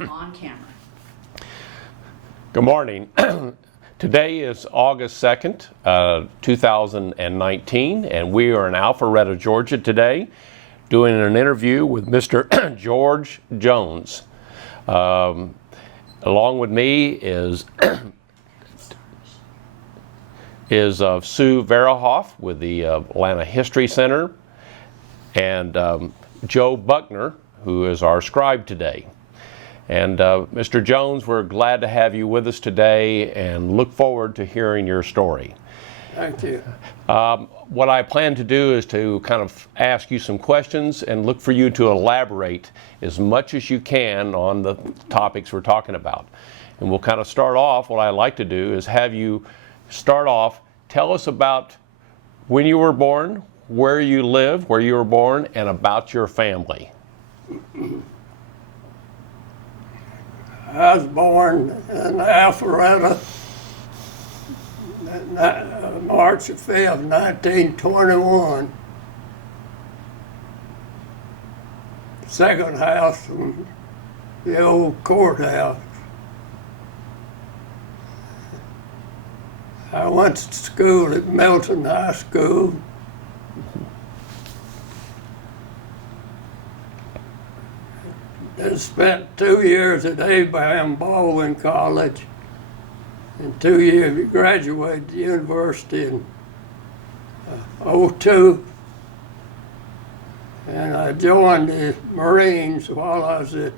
You're on camera. Good morning. Today is August 2nd, 2019, and we are in Alpharetta, Georgia today, doing an interview with Mr. George Jones. Along with me is Sue Verahoff with the Atlanta History Center, and Joe Buckner, who is our scribe today. And Mr. Jones, we're glad to have you with us today and look forward to hearing your story. Thank you. What I plan to do is to kind of ask you some questions and look for you to elaborate as much as you can on the topics we're talking about. And we'll kind of start off, what I like to do is have you start off, tell us about when you were born, where you live, where you were born, and about your family. I was born in Alpharetta, March 5th, 1921. Second house from the old courthouse. I went to school at Milton High School. I spent 2 years at Abraham Baldwin College, and 2 years graduated the university in '02. And I joined the Marines while I was at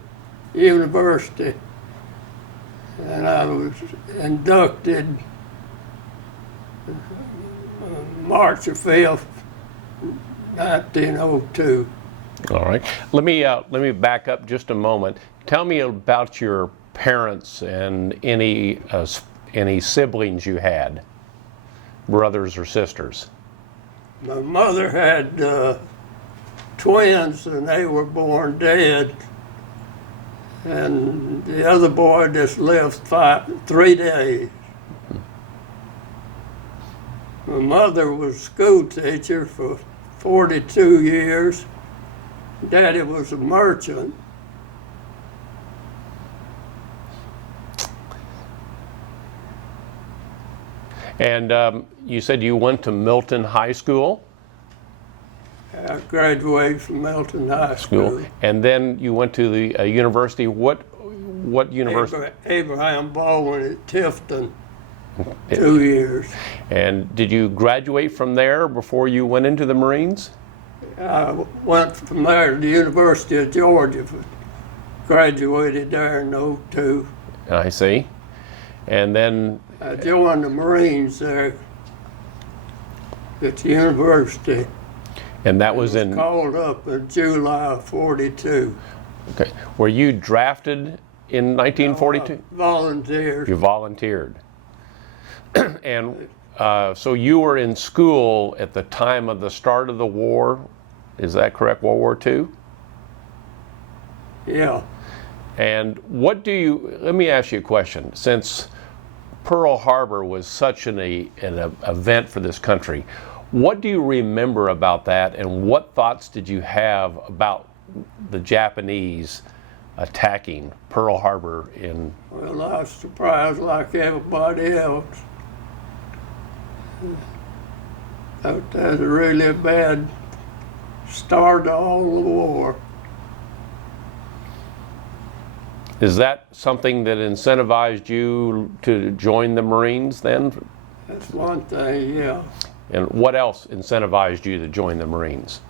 university, and I was inducted March 5th, 1902. All right. Let me back up just a moment. Tell me about your parents and any siblings you had, brothers or sisters. My mother had twins, and they were born dead. And the other boy just lived 3 days. My mother was a school teacher for 42 years. Daddy was a merchant. And you said you went to Milton High School? I graduated from Milton High School. And then you went to the university. What university? Abraham Baldwin at Tifton, 2 years. And did you graduate from there before you went into the Marines? I went from there to the University of Georgia, graduated there in '02. I see. And then I joined the Marines there at the university. And that was in called up in July of '42. Okay. Were you drafted in 1942? Volunteered. You volunteered. And so you were in school at the time of the start of the war. Is that correct? World War II? Yeah. And let me ask you a question. Since Pearl Harbor was such an event for this country, what do you remember about that, and what thoughts did you have about the Japanese attacking Pearl Harbor in? Well, I was surprised like everybody else. That was really a bad start to all the war. Is that something that incentivized you to join the Marines then? That's one thing, yeah. And what else incentivized you to join the Marines?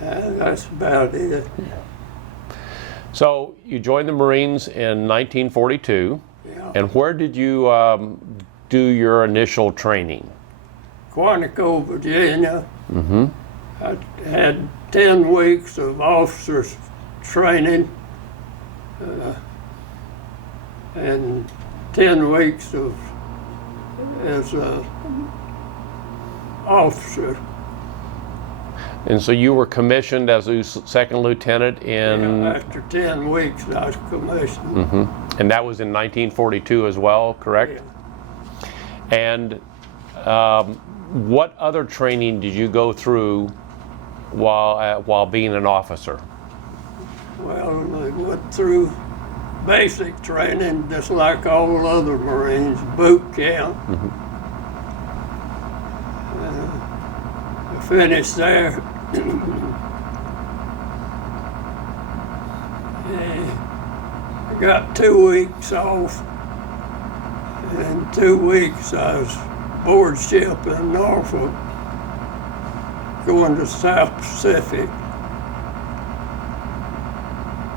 That's about it. So you joined the Marines in 1942. Yeah. And where did you do your initial training? Quantico, Virginia. Mm-hmm. I had 10 weeks of officers training and 10 weeks as a officer. And so you were commissioned as a second lieutenant in... Yeah, after 10 weeks, I was commissioned. Mm-hmm. And that was in 1942 as well, correct? Yeah. And what other training did you go through while being an officer? Well, they went through basic training just like all other Marines, boot camp. I finished there. I got 2 weeks off. In 2 weeks, I was aboard ship in Norfolk, going to South Pacific.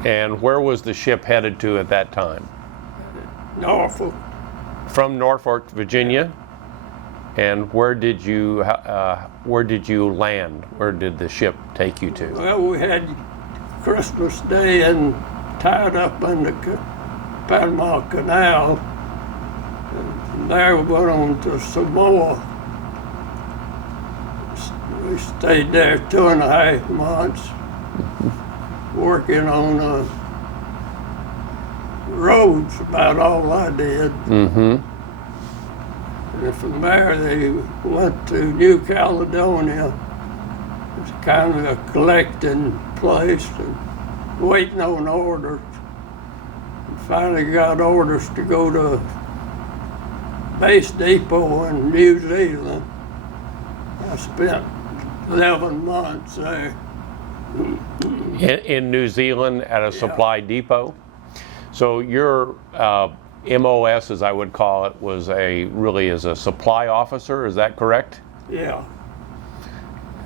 And where was the ship headed to at that time? Norfolk. From Norfolk, Virginia. And where did you land? Where did the ship take you to? Well, we had Christmas Day and tied up in the Panama Canal. And there we went on to Samoa. We stayed there 2.5 months, working on roads, about all I did. And from there they went to New Caledonia. It's kind of a collecting place and waiting on orders. And finally got orders to go to base depot in New Zealand. I spent 11 months there. In New Zealand at a supply depot? So your MOS, as I would call it, was really as a supply officer, is that correct? Yeah.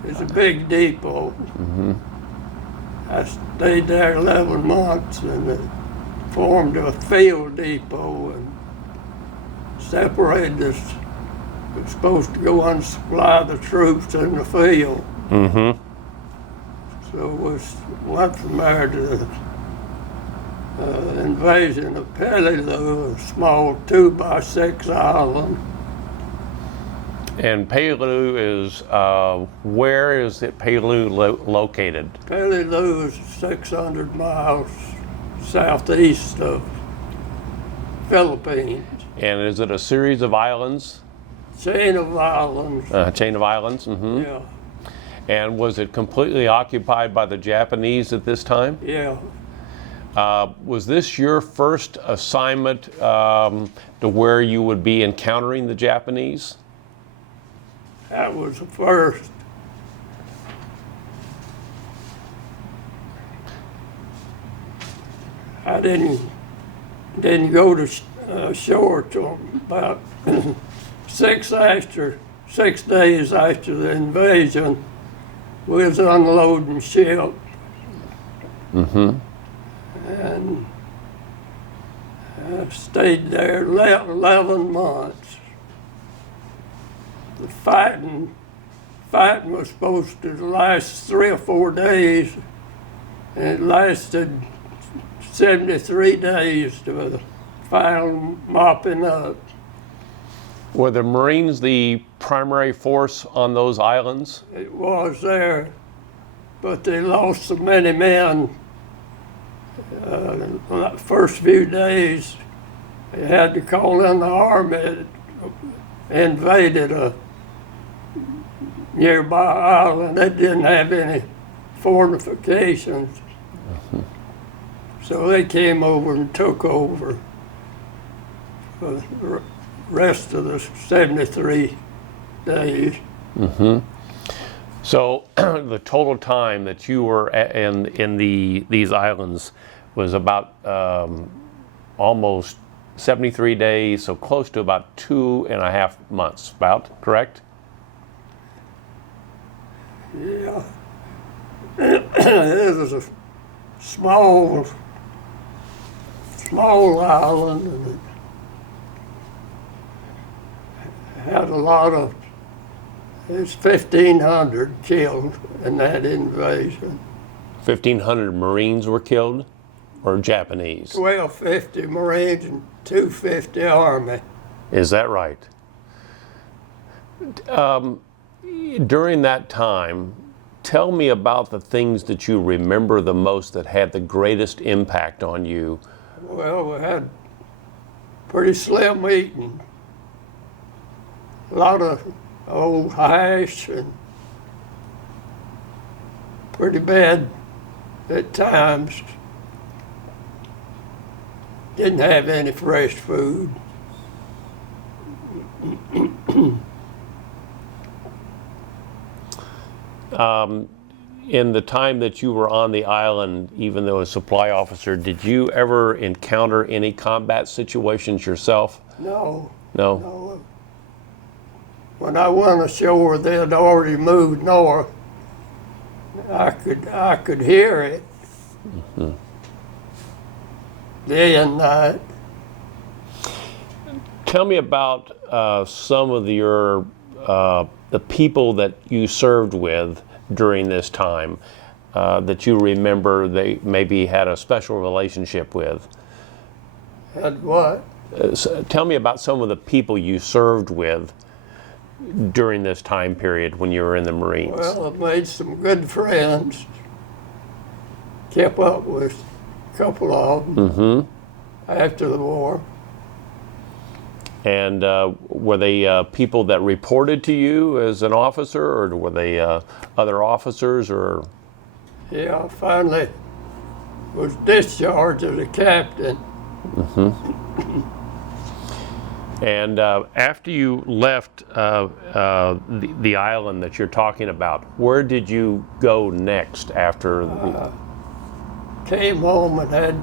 It's a big depot. I stayed there 11 months and it formed a field depot and separated us. It was supposed to go and supply the troops in the field. So we went from there to the invasion of Peleliu, a small 2x6 island. And Peleliu is, where is it Peleliu located? Peleliu is 600 miles southeast of Philippines. And is it a series of islands? Chain of islands. Chain of islands? Yeah, And was it completely occupied by the Japanese at this time? yeah. Was this your first assignment to where you would be encountering the Japanese? That was the first. I didn't go to shore till about 6 days after the invasion. We was unloading ship. And I stayed there 11 months. The fighting was supposed to last 3 or 4 days, and it lasted 73 days to the final mopping up. Were the Marines the primary force on those islands? It was there, but they lost so many men. The first few days, they had to call in the army. It invaded a nearby island that didn't have any fortifications. So they came over and took over for the rest of the 73 days. So the total time that you were in these islands was about almost 73 days, so close to about 2.5 months, correct? Yeah. It was a small island, and it had a lot of, it's 1,500 killed in that invasion. 1,500 Marines were killed, or Japanese? 1,250 Marines and 250 Army. Is that right? During that time, tell me about the things that you remember the most that had the greatest impact on you. Well, we had pretty slim eating. A lot of old hash and pretty bad at times. didn't have any fresh food. In the time that you were on the island, even though a supply officer, did you ever encounter any combat situations yourself? No. No? No. When I went ashore, they had already moved north. I could hear it day and night. Tell me about some of the people that you served with during this time that you remember they maybe had a special relationship with. Had what? Tell me about some of the people you served with during this time period when you were in the Marines. Well, I made some good friends. Kept up with a couple of them after the war. And were they people that reported to you as an officer, or were they other officers, or? Yeah, I finally was discharged as a captain. And after you left the island that you're talking about, where did you go next after? Came home and had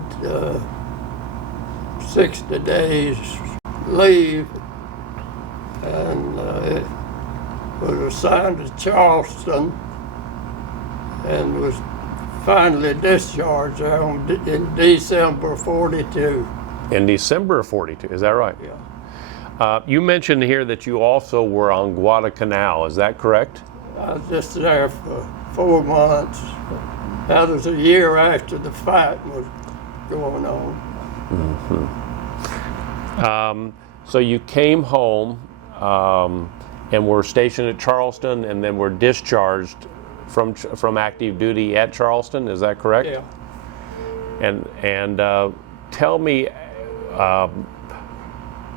60 days leave, and was assigned to Charleston and was finally discharged there in December 42. In December of 42, is that right? Yeah. You mentioned here that you also were on Guadalcanal, is that correct? I was just there for 4 months. That was a year after the fight was going on. So you came home and were stationed at Charleston, and then were discharged from active duty at Charleston, is that correct? Yeah. And tell me,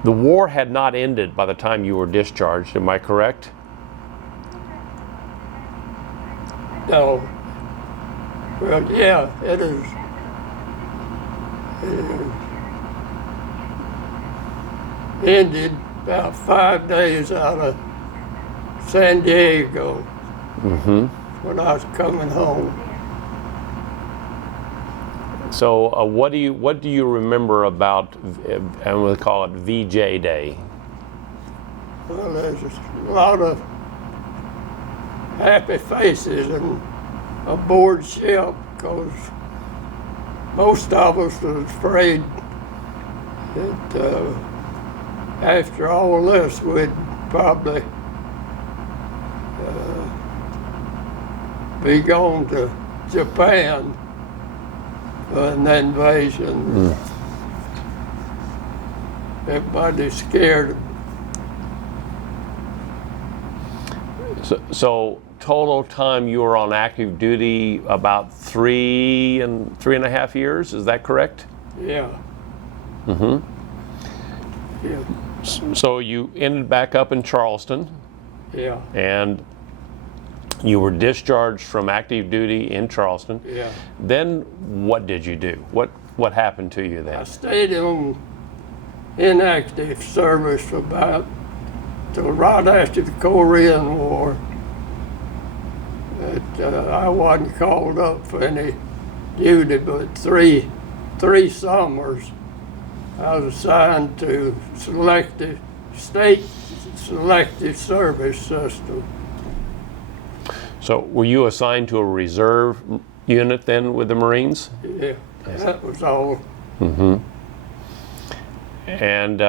the war had not ended by the time you were discharged, am I correct? No. Well, yeah, it is. Ended about 5 days out of San Diego when I was coming home. So what do you remember about, I'm going to call it VJ Day? Well, there's a lot of happy faces and aboard ship, because most of us was afraid that after all this we'd probably be going to Japan for an invasion. Everybody's scared. So total time you were on active duty about 3.5 years, is that correct? Yeah. Yeah. So you ended back up in Charleston. Yeah. And you were discharged from active duty in Charleston. Yeah. Then what did you do? What happened to you I then? stayed on inactive service for about till right after the Korean War. I wasn't called up for any duty, but three summers I was assigned to state selective service system. So were you assigned to a reserve unit then with the Marines? Yeah, that was all. And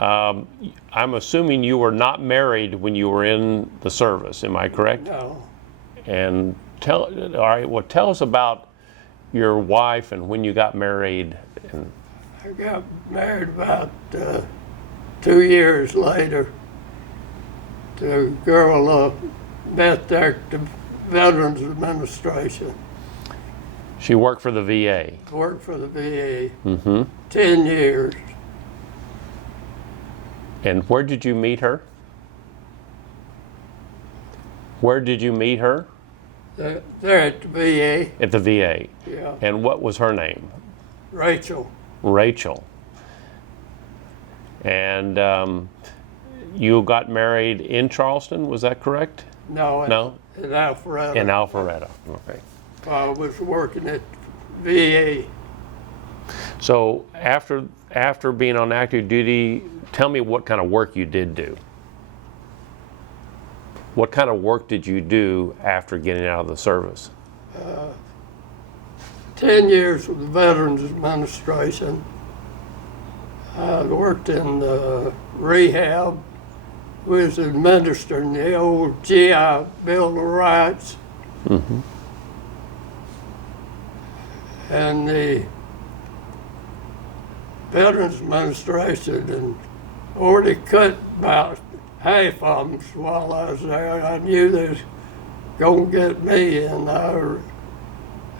I'm assuming you were not married when you were in the service, am I correct? No. And tell us about your wife and when you got married. And I got married about 2 years later to a girl met there at the Veterans Administration. she worked for the VA. Worked for the VA 10 years. And where did you meet her? Where did you meet her? There at the VA. At the VA. Yeah. And what was her name? Rachel. Rachel. And you got married in Charleston, was that correct? No, No? in Alpharetta. In Alpharetta, okay. I was working at VA. So after being on active duty, tell me what kind of work you did do. What kind of work did you do after getting out of the service? 10 years with the Veterans Administration. I worked in rehab. We was administering the old GI Bill of Rights. Mm-hmm. And the Veterans Administration and already cut about half of them while I was there. I knew they was gonna get me, and I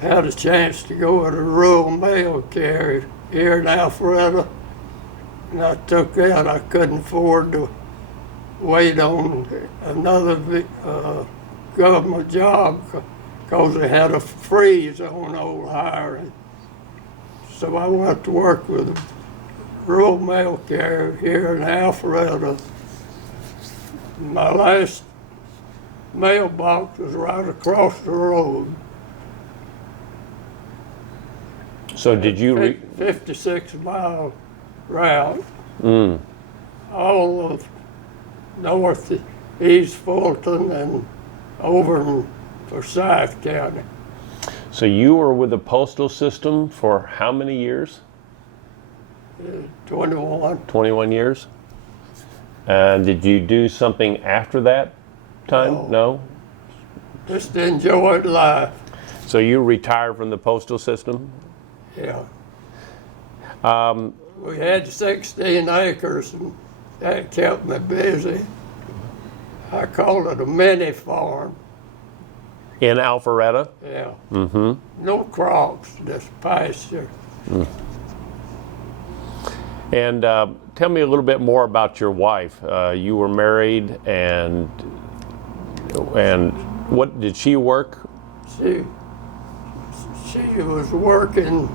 had a chance to go at a rural mail carrier here in Alpharetta, and I took that. I couldn't afford to wait on another government job because they had a freeze on old hiring. So I went to work with a rural mail carrier here in Alpharetta. My last mailbox was right across the road. So did you 56-mile route. Mm. All of northeast Fulton and over in Forsyth County. So you were with the postal system for how many years? 21. 21 years? And did you do something after that time? No? Just enjoyed life. So you retired from the postal system? Yeah. We had 16 acres and that kept me busy. I called it a mini farm. In Alpharetta? Yeah. Mm-hmm. No crops, just pasture. Mm. And tell me a little bit more about your wife. You were married, and what did she work? She was working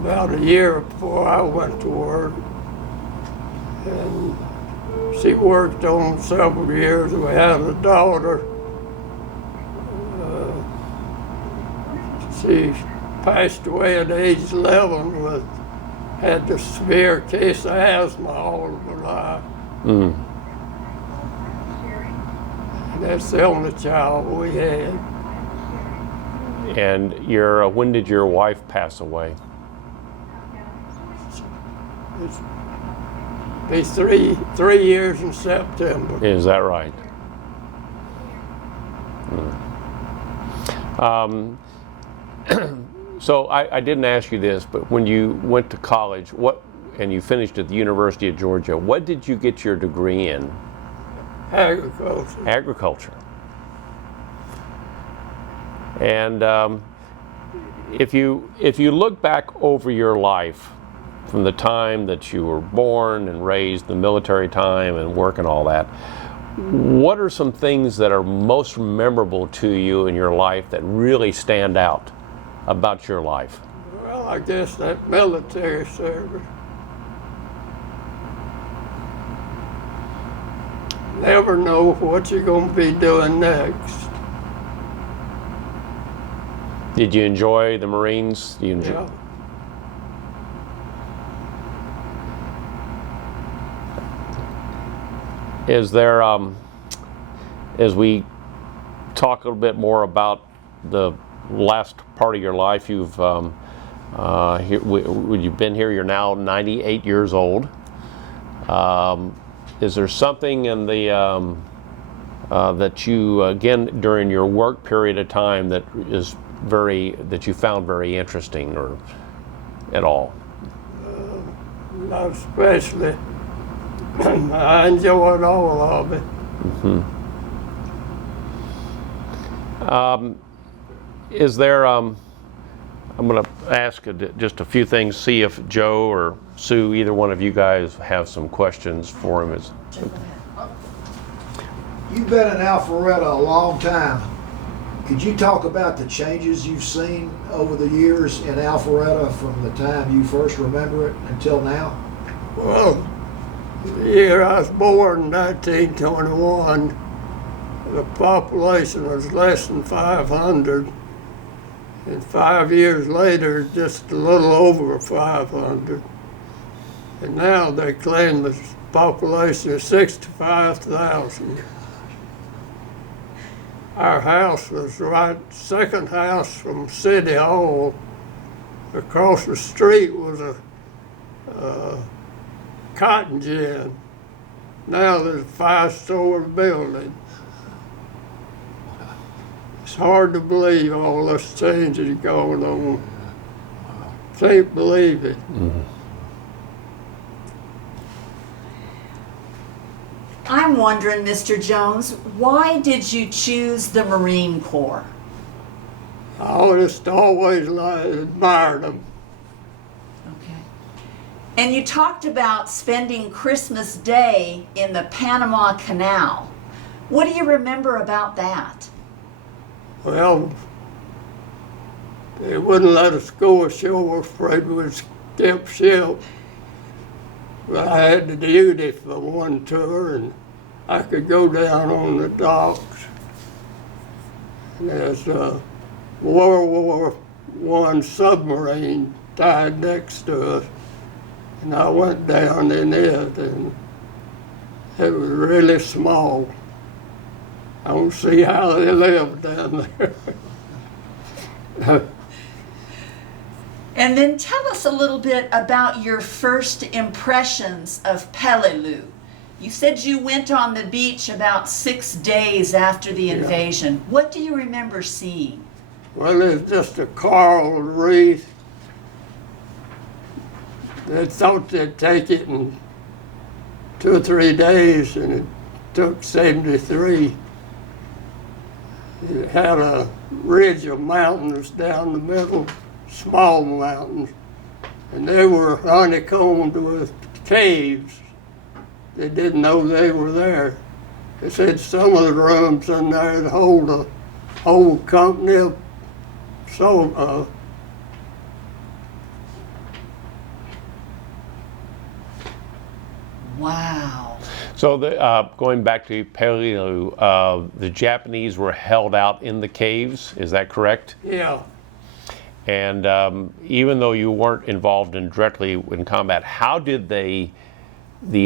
about a year before I went to work, and she worked on several years. We had a daughter. She passed away at age 11 had the severe case of asthma all of her life. Mm. And that's the only child we had. And when did your wife pass away? It's 3 years in September. Is that right? Mm. So I didn't ask you this, but when you went to college, and you finished at the University of Georgia, what did you get your degree in? Agriculture. Agriculture. And if you look back over your life, from the time that you were born and raised, the military time and work and all that, what are some things that are most memorable to you in your life that really stand out about your life? Well, I guess that military service. Never know what you're going to be doing next. Did you enjoy the Marines? Yeah. Is there, as we talk a little bit more about the last part of your life, you've been here, you're now 98 years old. Is there something in the, that you, again, during your work period of time that you found very interesting or at all? Not especially. I enjoyed all of it. Mm-hmm. Is there, I'm going to ask just a few things, see if Joe or Sue, either one of you guys have some questions for him. You've been in Alpharetta a long time. Could you talk about the changes you've seen over the years in Alpharetta from the time you first remember it until now? Well, the year I was born, 1921, the population was less than 500. And 5 years later, just a little over 500. And now they claim the population is 65,000. Our house was right, second house from City Hall. Across the street was a cotton gin. Now there's a 5-story building. It's hard to believe all this changes going on. Can't believe it. Mm-hmm. I'm wondering, Mr. Jones, why did you choose the Marine Corps? I just always admired them. Okay. And you talked about spending Christmas Day in the Panama Canal. What do you remember about that? Well, they wouldn't let us go ashore, afraid we'd skip ship. But I had the duty for one tour, and I could go down on the docks. And there's a World War I submarine tied next to us, and I went down in it, and it was really small. I don't see how they live down there. And then tell us a little bit about your first impressions of Peleliu. You said you went on the beach about 6 days after the invasion. What do you remember seeing? Well, it's just a coral reef. They thought they'd take it in 2 or 3 days, and it took 73. It had a ridge of mountains down the middle, small mountains, and they were honeycombed with caves. They didn't know they were there. They said some of the rooms in there that hold a whole company of Wow. So going back to Peleliu, the Japanese were held out in the caves, is that correct? yeah. And even though you weren't involved directly in combat, how did the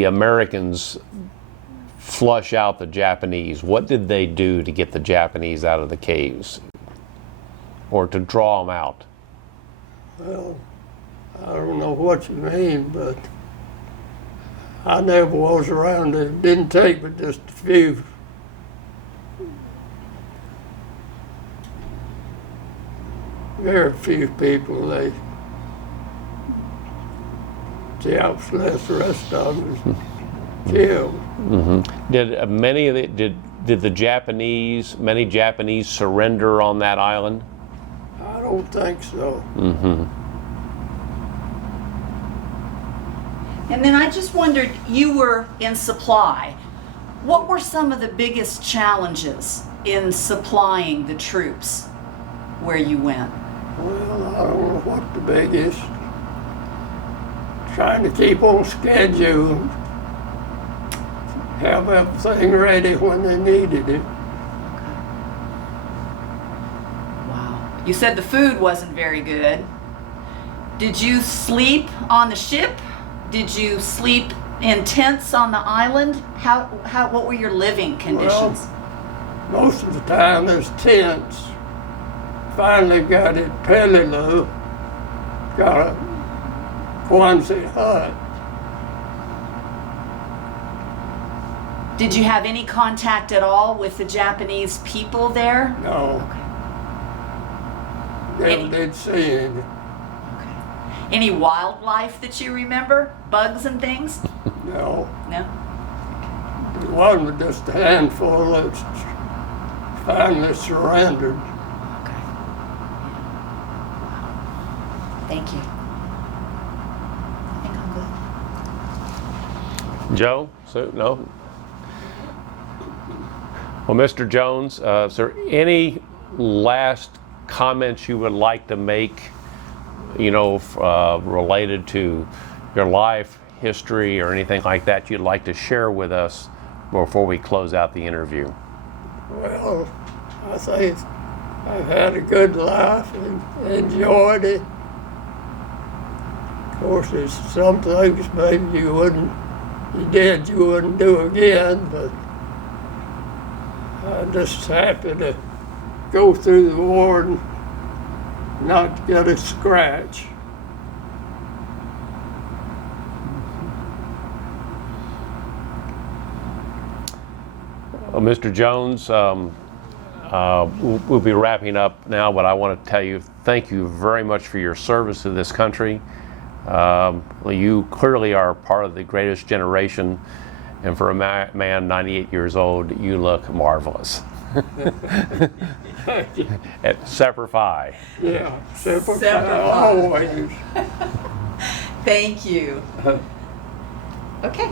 Americans flush out the Japanese? What did they do to get the Japanese out of the caves or to draw them out? Well, I don't know what you mean, but I never was around. It didn't take but just a few. Very few people. They Japs left, the rest of them was killed. Mm-hmm. Did many Japanese surrender on that island? I don't think so. Mm-hmm. And then I just wondered, you were in supply. What were some of the biggest challenges in supplying the troops where you went? Well, I don't know what the biggest. Trying to keep on schedule, have everything ready when they needed it. Wow. You said the food wasn't very good. Did you sleep on the ship? Did you sleep in tents on the island? What were your living conditions? Well, most of the time there's tents. Finally got it Peleliu, got a Quonset hut. Did you have any contact at all with the Japanese people there? No, Okay. never did see any. Okay. Any wildlife that you remember? Bugs and things? No, No? it wasn't just a handful that finally surrendered. Okay. Thank you. I think I'm good. Joe? So, no? Well, Mr. Jones, is there any last comments you would like to make, related to your life history or anything like that you'd like to share with us before we close out the interview? Well, I think I've had a good life and enjoyed it. Of course, there's some things maybe you wouldn't do again, but I'm just happy to go through the war and not get a scratch. Well, Mr. Jones, we'll be wrapping up now, but I want to tell you thank you very much for your service to this country. You clearly are part of the greatest generation, and for a man 98 years old, you look marvelous. Semper Fi. Yeah, Semper Semper Fi. always. Thank you. Okay.